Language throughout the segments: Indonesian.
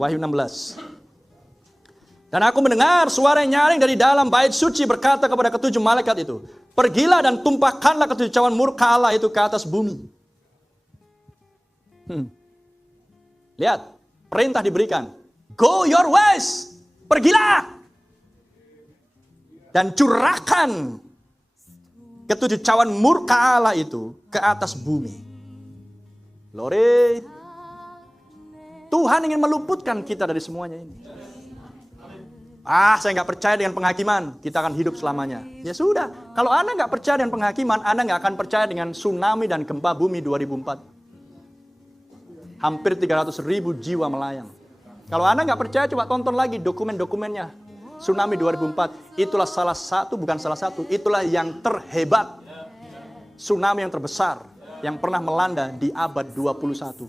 Wahyu 16. Dan aku mendengar suara yang nyaring dari dalam bait suci berkata kepada ketujuh malaikat itu, pergilah dan tumpahkanlah ketujuh murka Allah itu ke atas bumi. Lihat, perintah diberikan. Go your ways. Pergilah. Dan curahkan ketujuh cawan murka Allah itu ke atas bumi. Glory. Tuhan ingin meluputkan kita dari semuanya ini. Saya nggak percaya dengan penghakiman, kita akan hidup selamanya. Ya sudah, kalau Anda nggak percaya dengan penghakiman, Anda nggak akan percaya dengan tsunami dan gempa bumi 2004. Hampir 300.000 jiwa melayang. Kalau Anda nggak percaya, coba tonton lagi dokumen-dokumennya. Tsunami 2004, itulah bukan salah satu, itulah yang terhebat. Tsunami yang terbesar, yang pernah melanda di abad 21.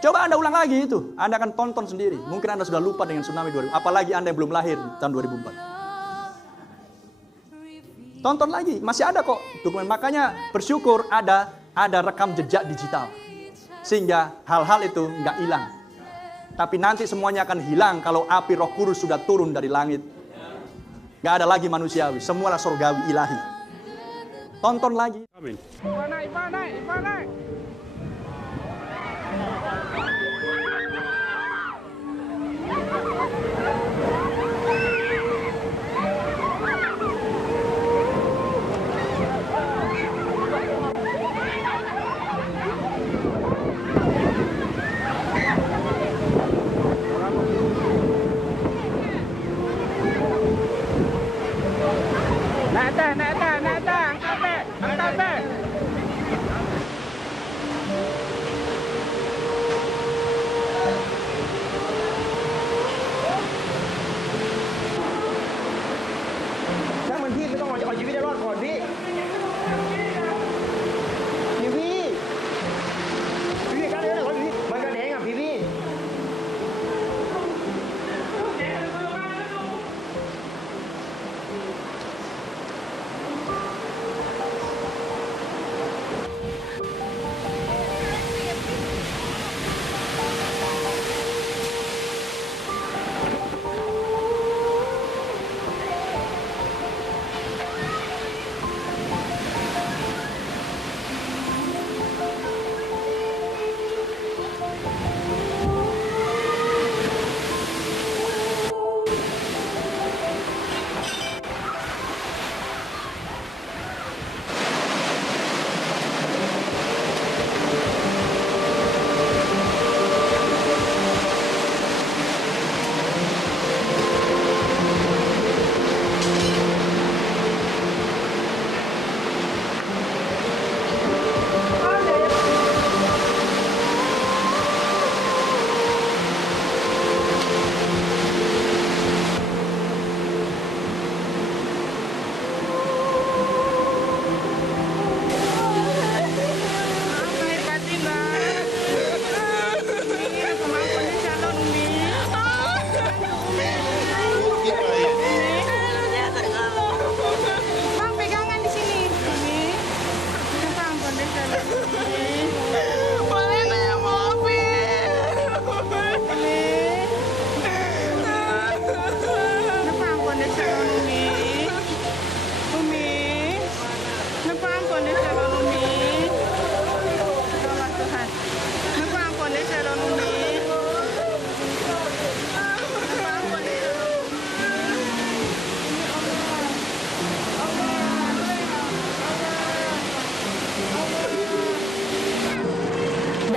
Coba Anda ulang lagi itu, Anda akan tonton sendiri. Mungkin Anda sudah lupa dengan tsunami 2000, apalagi Anda yang belum lahir tahun 2004. Tonton lagi, masih ada kok dokumen. Makanya bersyukur ada rekam jejak digital. Sehingga hal-hal itu nggak hilang. Tapi nanti semuanya akan hilang kalau api Roh Kudus sudah turun dari langit. Nggak ada lagi manusiawi, semualah surgawi ilahi. Tonton lagi. Amin. Naik. Angkat.ช่างมันพี่ไม่ต้องเอาชีวิตให้รอดก่อนพี่กันเลยนะพี่มันกระเด้งอ่ะพี่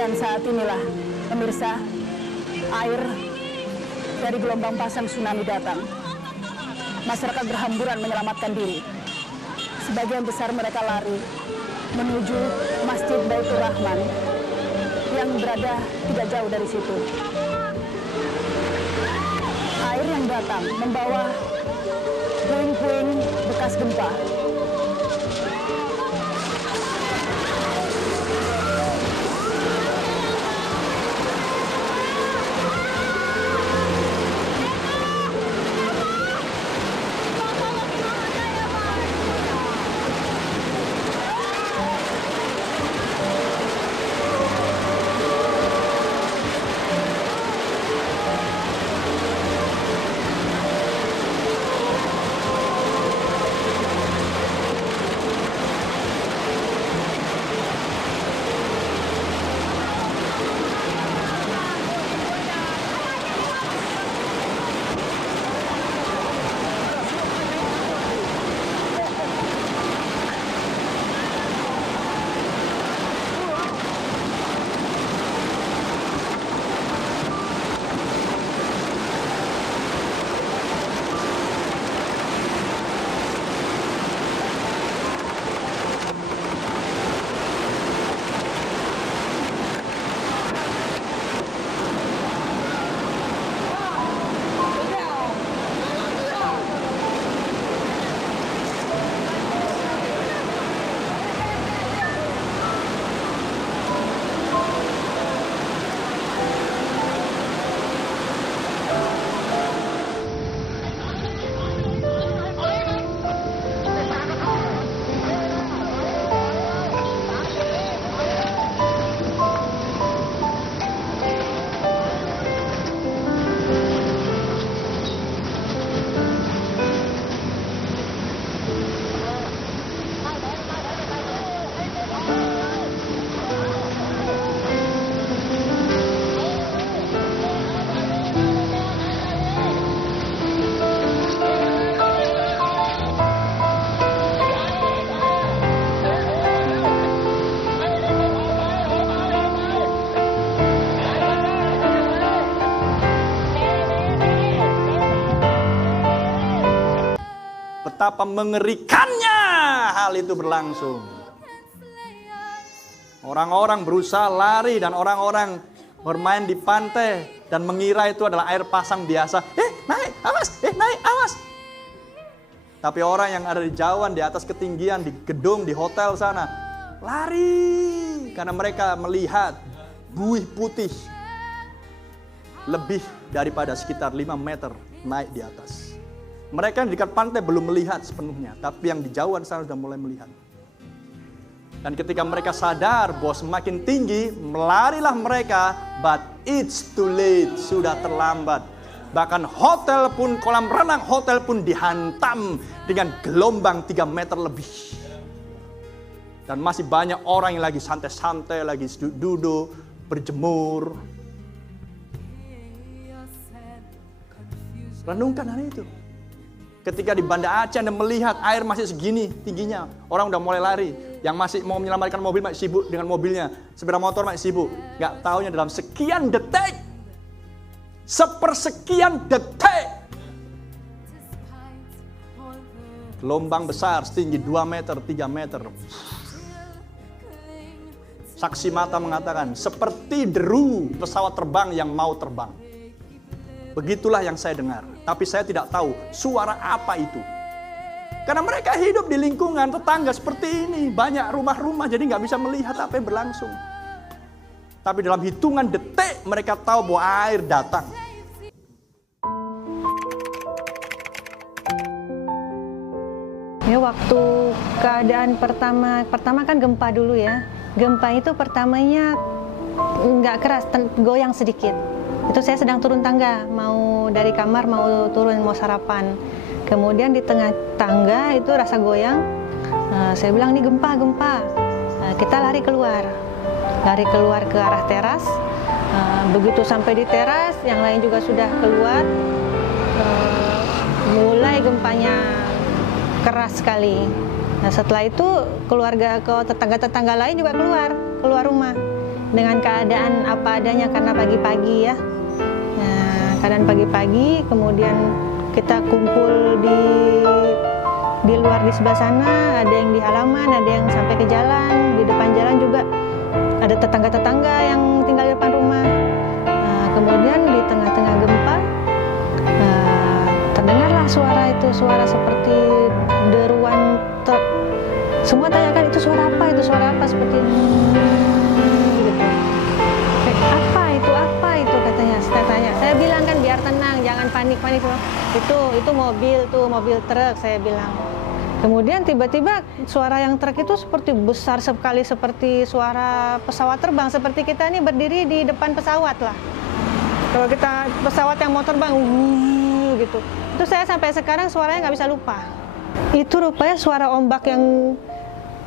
Dan saat inilah, pemirsa, air dari gelombang pasang tsunami datang. Masyarakat berhamburan menyelamatkan diri. Sebagian besar mereka lari menuju Masjid Baitur Rahman yang berada tidak jauh dari situ. Air yang datang membawa puing-puing bekas gempa. betapa mengerikannya hal itu berlangsung. Orang-orang berusaha lari dan orang-orang bermain di pantai dan mengira itu adalah air pasang biasa. Naik, awas, naik, awas. Tapi orang yang ada di jauhan, di atas ketinggian, di gedung, di hotel sana, lari. Karena mereka melihat buih putih lebih daripada sekitar 5 meter naik di atas. Mereka yang di dekat pantai belum melihat sepenuhnya, tapi yang di jauhan sana sudah mulai melihat. Dan ketika mereka sadar bahwa semakin tinggi, melarilah mereka, but it's too late, sudah terlambat. Bahkan hotel pun, kolam renang hotel pun dihantam dengan gelombang 3 meter lebih. Dan masih banyak orang yang lagi santai-santai, lagi duduk, berjemur. Renungkan hal itu. Ketika di Banda Aceh Anda melihat air masih segini tingginya, orang udah mulai lari. Yang masih mau menyelamatkan mobil masih sibuk dengan mobilnya, sepeda motor masih sibuk. Gak taunya dalam sekian detik, sepersekian detik, gelombang besar setinggi 2 meter, 3 meter. Saksi mata mengatakan, seperti deru pesawat terbang yang mau terbang. Begitulah yang saya dengar. Tapi saya tidak tahu suara apa itu. Karena mereka hidup di lingkungan tetangga seperti ini. Banyak rumah-rumah, jadi nggak bisa melihat apa yang berlangsung. Tapi dalam hitungan detik mereka tahu bahwa air datang. Ya, waktu keadaan pertama kan gempa dulu ya. Gempa itu pertamanya nggak keras, goyang sedikit. Itu saya sedang turun tangga, mau dari kamar mau turun mau sarapan. Kemudian di tengah tangga itu rasa goyang. Saya bilang ini gempa. Kita lari keluar ke arah teras. Begitu sampai di teras, yang lain juga sudah keluar. Mulai gempanya keras sekali. Nah, setelah itu tetangga-tetangga lain juga keluar rumah dengan keadaan apa adanya karena pagi-pagi ya. Nah, keadaan pagi-pagi, kemudian kita kumpul di luar di sebelah sana, ada yang di halaman, ada yang sampai ke jalan, di depan jalan juga ada tetangga-tetangga yang tinggal di depan rumah. Nah, kemudian di tengah-tengah gempa terdengarlah suara seperti deruan truk. Semua tanyakan itu suara apa seperti gitu. Apa itu katanya. Saya tanya, saya bilang kan biar tenang, jangan panik. Itu mobil truk, saya bilang. Kemudian tiba-tiba suara yang truk itu seperti besar sekali, seperti suara pesawat terbang, seperti kita ini berdiri di depan pesawat lah. Kalau kita pesawat yang mau terbang, gitu. Itu saya sampai sekarang suaranya nggak bisa lupa. Itu rupanya suara ombak yang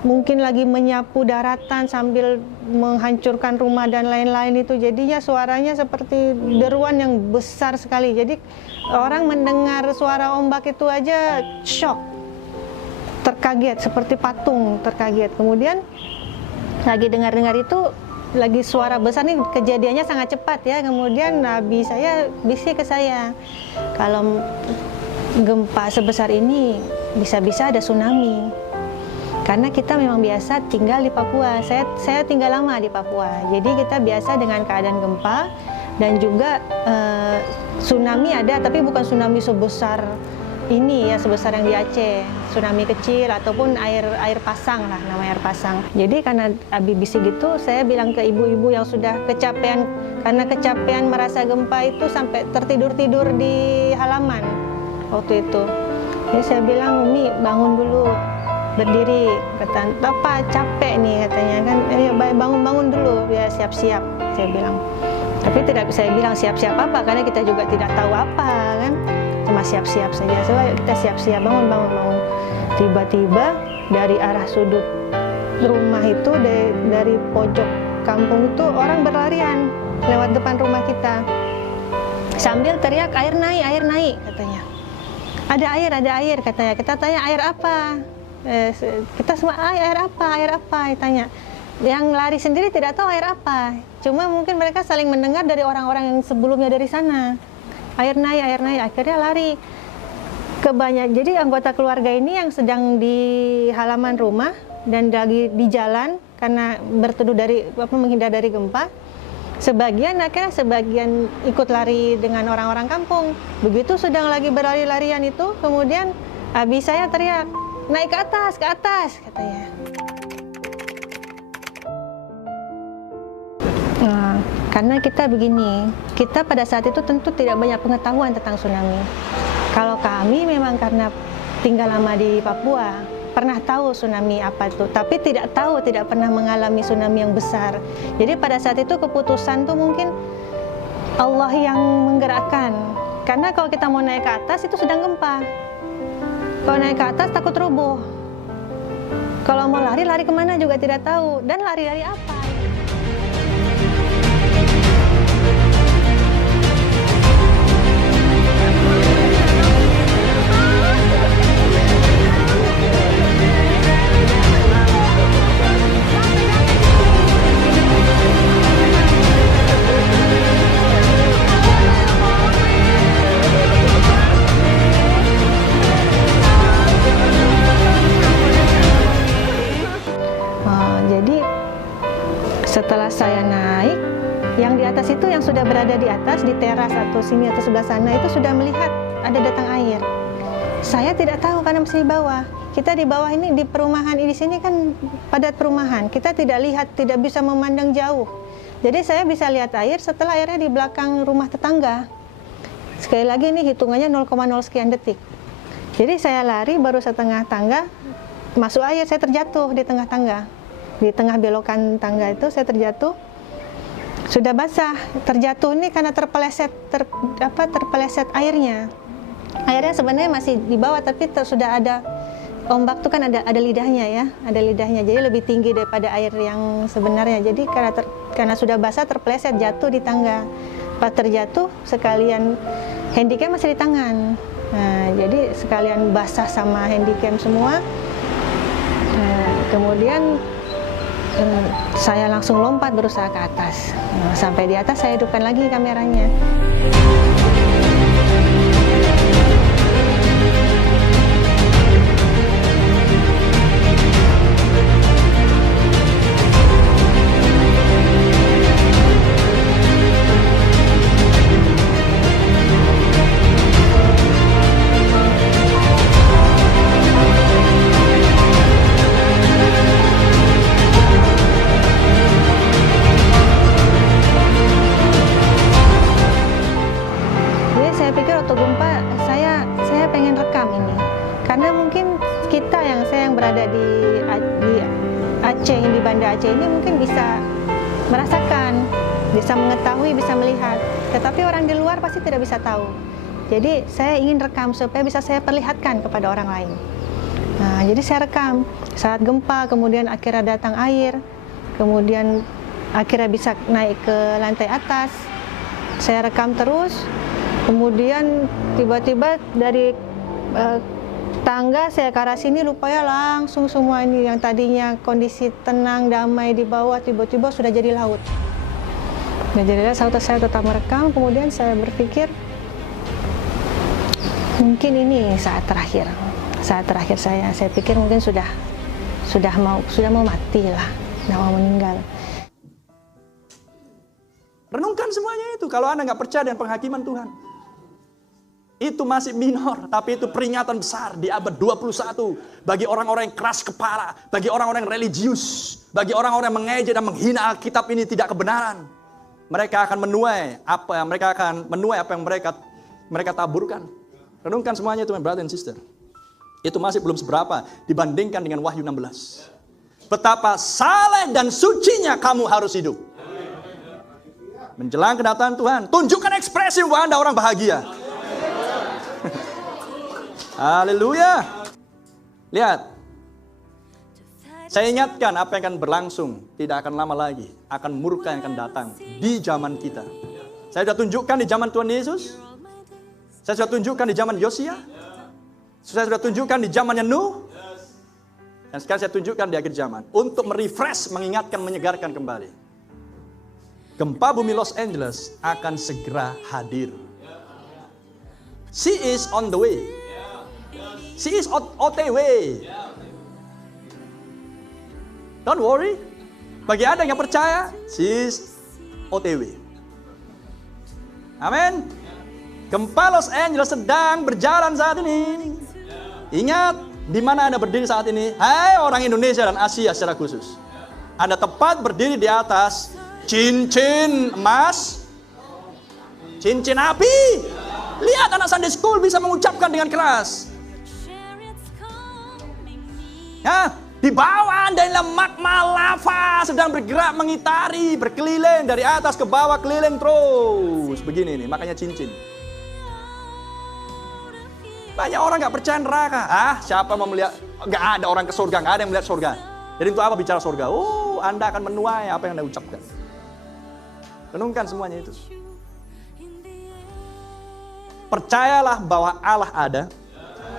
mungkin lagi menyapu daratan sambil menghancurkan rumah dan lain-lain itu. Jadinya suaranya seperti deruan yang besar sekali. Jadi orang mendengar suara ombak itu aja shock, terkaget, seperti patung terkaget. Kemudian lagi dengar-dengar itu, lagi suara besar nih, kejadiannya sangat cepat ya. Kemudian nabi saya bisik ke saya, kalau gempa sebesar ini bisa-bisa ada tsunami. Karena kita memang biasa tinggal di Papua. Saya tinggal lama di Papua. Jadi kita biasa dengan keadaan gempa dan juga tsunami ada, tapi bukan tsunami sebesar ini ya, sebesar yang di Aceh. Tsunami kecil ataupun air pasang lah, namanya air pasang. Jadi karena Abi bisik gitu, saya bilang ke ibu-ibu yang sudah kecapean, karena kecapean merasa gempa itu sampai tertidur-tidur di halaman waktu itu. Jadi saya bilang, Umi bangun dulu, berdiri. Kata, apa capek nih katanya kan, bangun dulu, biar siap-siap, saya bilang. Tapi tidak bisa bilang siap-siap apa, karena kita juga tidak tahu apa kan, cuma siap-siap saja. So, kita siap-siap, bangun. Tiba-tiba dari arah sudut rumah itu, dari pojok kampung itu orang berlarian lewat depan rumah kita sambil teriak, air naik katanya. Ada air katanya. Kita tanya air apa? Kita semua air apa? Tanya. Yang lari sendiri tidak tahu air apa. Cuma mungkin mereka saling mendengar dari orang-orang yang sebelumnya dari sana. Air naik. Akhirnya lari Jadi anggota keluarga ini yang sedang di halaman rumah dan lagi di jalan karena menghindar dari gempa. Sebagian ikut lari dengan orang-orang kampung. Begitu sedang lagi berlari-larian itu, kemudian abi saya teriak, naik ke atas, katanya. Nah, karena kita begini, kita pada saat itu tentu tidak banyak pengetahuan tentang tsunami. Kalau kami memang karena tinggal lama di Papua, pernah tahu tsunami apa itu, tapi tidak pernah mengalami tsunami yang besar. Jadi pada saat itu keputusan tuh mungkin Allah yang menggerakkan. Karena kalau kita mau naik ke atas itu sedang gempa. Kalau naik ke atas takut rubuh. Kalau mau lari kemana juga tidak tahu. Dan lari dari apa? Setelah saya naik, yang di atas itu yang sudah berada di atas, di teras atau sini atau sebelah sana itu sudah melihat ada datang air. Saya tidak tahu karena masih di bawah. Kita di bawah ini di perumahan, di sini kan padat perumahan. Kita tidak lihat, tidak bisa memandang jauh. Jadi saya bisa lihat air setelah airnya di belakang rumah tetangga. Sekali lagi ini hitungannya 0,0 sekian detik. Jadi saya lari baru setengah tangga, masuk air, saya terjatuh di tengah tangga. Di tengah belokan tangga itu saya terjatuh, sudah basah. Terjatuh ini karena terpeleset airnya. Airnya sebenarnya masih di bawah, tapi sudah ada ombak tuh kan ada lidahnya ya, ada lidahnya. Jadi lebih tinggi daripada air yang sebenarnya. Jadi karena sudah basah terpeleset jatuh di tangga. Pas terjatuh sekalian handycam masih di tangan. Nah, jadi sekalian basah sama handycam semua. Nah, kemudian saya langsung lompat berusaha ke atas. Nah, sampai di atas saya hidupkan lagi kameranya. Saya yang berada di Aceh, di Banda Aceh ini mungkin bisa merasakan, bisa mengetahui, bisa melihat. Tetapi orang di luar pasti tidak bisa tahu. Jadi saya ingin rekam supaya bisa saya perlihatkan kepada orang lain. Nah, jadi saya rekam saat gempa, kemudian akhirnya datang air, kemudian akhirnya bisa naik ke lantai atas. Saya rekam terus, kemudian tiba-tiba dari tangga saya ke arah sini rupanya langsung semua ini yang tadinya kondisi tenang, damai di bawah tiba-tiba sudah jadi laut. Nah, jadi saya tetap merekam, kemudian saya berpikir mungkin ini saat terakhir saya pikir mungkin sudah mau mati lah, sudah mau meninggal. Renungkan semuanya itu. Kalau Anda nggak percaya dengan penghakiman Tuhan, itu masih minor, tapi itu peringatan besar di abad 21 bagi orang-orang yang keras kepala, bagi orang-orang yang religius, bagi orang-orang yang mengejek dan menghina Alkitab ini tidak kebenaran. Mereka akan menuai apa yang mereka taburkan. Renungkan semuanya itu, my brother and sister. Itu masih belum seberapa dibandingkan dengan Wahyu 16. Betapa saleh dan sucinya kamu harus hidup. Menjelang kedatangan Tuhan, tunjukkan ekspresi bahwa Anda orang bahagia. Haleluya. Lihat. Saya ingatkan apa yang akan berlangsung tidak akan lama lagi. Akan murka yang akan datang di zaman kita. Saya sudah tunjukkan di zaman Tuhan Yesus. Saya sudah tunjukkan di zaman Yosia. Saya sudah tunjukkan di zamannya Nuh. Dan sekarang saya tunjukkan di akhir zaman. Untuk merefresh, mengingatkan, menyegarkan kembali. Gempa bumi Los Angeles akan segera hadir. She is on the way. She is OTW. Don't worry. Bagi Anda yang percaya, she is OTW. Amin. Gempa Los Angeles sedang berjalan saat ini. Ingat, di mana Anda berdiri saat ini? Hai orang Indonesia dan Asia secara khusus. Anda tepat berdiri di atas cincin emas, cincin api. Lihat anak Sunday School bisa mengucapkan dengan keras. Ya, di bawah Anda adalah magma lava sedang bergerak mengitari, berkeliling dari atas ke bawah, keliling terus. Begini nih, makanya cincin. Banyak orang gak percaya neraka. Siapa mau melihat? Gak ada orang ke surga, gak ada yang melihat surga. Jadi untuk apa bicara surga? Anda akan menuai apa yang Anda ucapkan. Renungkan semuanya itu. Percayalah bahwa Allah ada.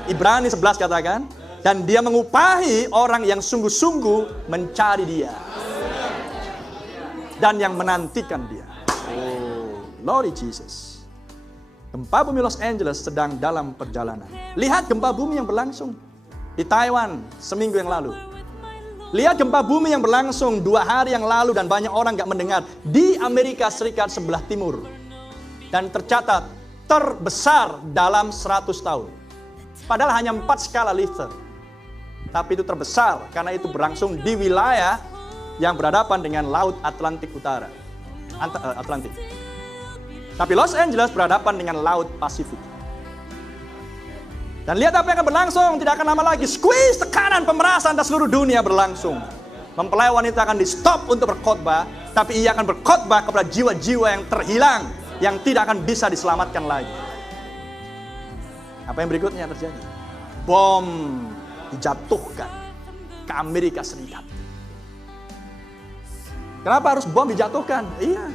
Ibrani 11 katakan. Dan dia mengupahi orang yang sungguh-sungguh mencari dia. Dan yang menantikan dia. Lord Jesus. Gempa bumi Los Angeles sedang dalam perjalanan. Lihat gempa bumi yang berlangsung di Taiwan seminggu yang lalu. Lihat gempa bumi yang berlangsung 2 hari yang lalu dan banyak orang gak mendengar di Amerika Serikat sebelah timur. Dan tercatat terbesar dalam 100 tahun. Padahal hanya 4 skala Richter. Tapi itu terbesar karena itu berlangsung di wilayah yang berhadapan dengan Laut Atlantik Utara. Atlantik. Tapi Los Angeles berhadapan dengan Laut Pasifik. Dan lihat apa yang akan berlangsung, tidak akan lama lagi. Squeeze tekanan pemerasan atas seluruh dunia berlangsung. Mempelai wanita akan di stop untuk berkhotbah, tapi ia akan berkhotbah kepada jiwa-jiwa yang terhilang, yang tidak akan bisa diselamatkan lagi. Apa yang berikutnya terjadi? Bom dijatuhkan ke Amerika Serikat. Kenapa harus bom dijatuhkan? Iya.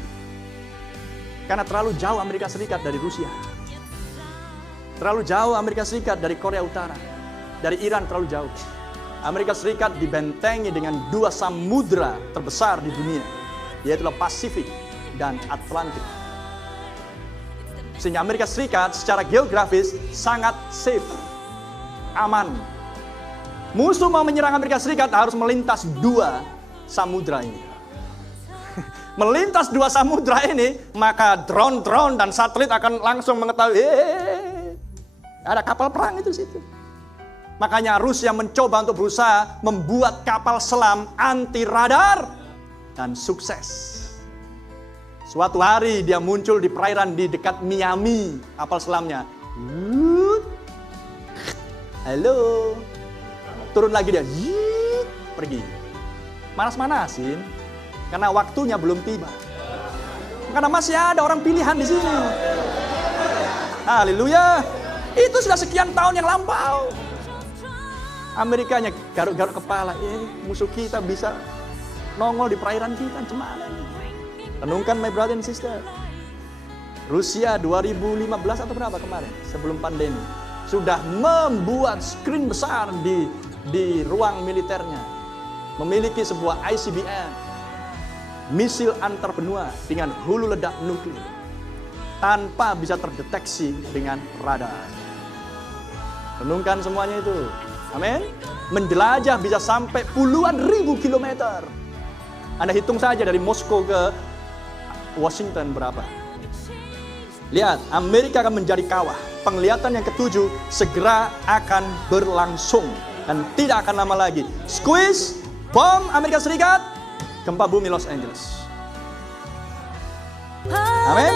Karena terlalu jauh Amerika Serikat dari Rusia. Terlalu jauh Amerika Serikat dari Korea Utara. Dari Iran terlalu jauh. Amerika Serikat dibentengi dengan 2 samudra terbesar di dunia. Yaitu Pasifik dan Atlantik. Sehingga Amerika Serikat secara geografis sangat safe. Aman. Musuh mau menyerang Amerika Serikat harus melintas 2 samudra ini. Melintas 2 samudra ini, maka drone-drone dan satelit akan langsung mengetahui, ada kapal perang itu situ. Makanya Rusia mencoba untuk berusaha membuat kapal selam anti radar dan sukses. Suatu hari dia muncul di perairan di dekat Miami, kapal selamnya. Halo. Turun lagi dia, pergi. Manas-manasin. Karena waktunya belum tiba. Karena masih ada orang pilihan di sini. Haleluya. Itu sudah sekian tahun yang lampau. Amerikanya garuk-garuk kepala. Musuh kita bisa nongol di perairan kita. Gimana? Renungkan my brother and sister. Rusia 2015 atau berapa kemarin? Sebelum pandemi. Sudah membuat screen besar di ruang militernya. Memiliki sebuah ICBM. Misil antar benua dengan hulu ledak nuklir tanpa bisa terdeteksi dengan radar. Renungkan semuanya itu. Amin. Menjelajah bisa sampai puluhan ribu kilometer. Anda hitung saja dari Moskow ke Washington berapa. Lihat, Amerika akan menjadi kawah. Penglihatan yang ke-7 segera akan berlangsung dan tidak akan lama lagi. Squeeze bom Amerika Serikat, gempa bumi Los Angeles. Amin.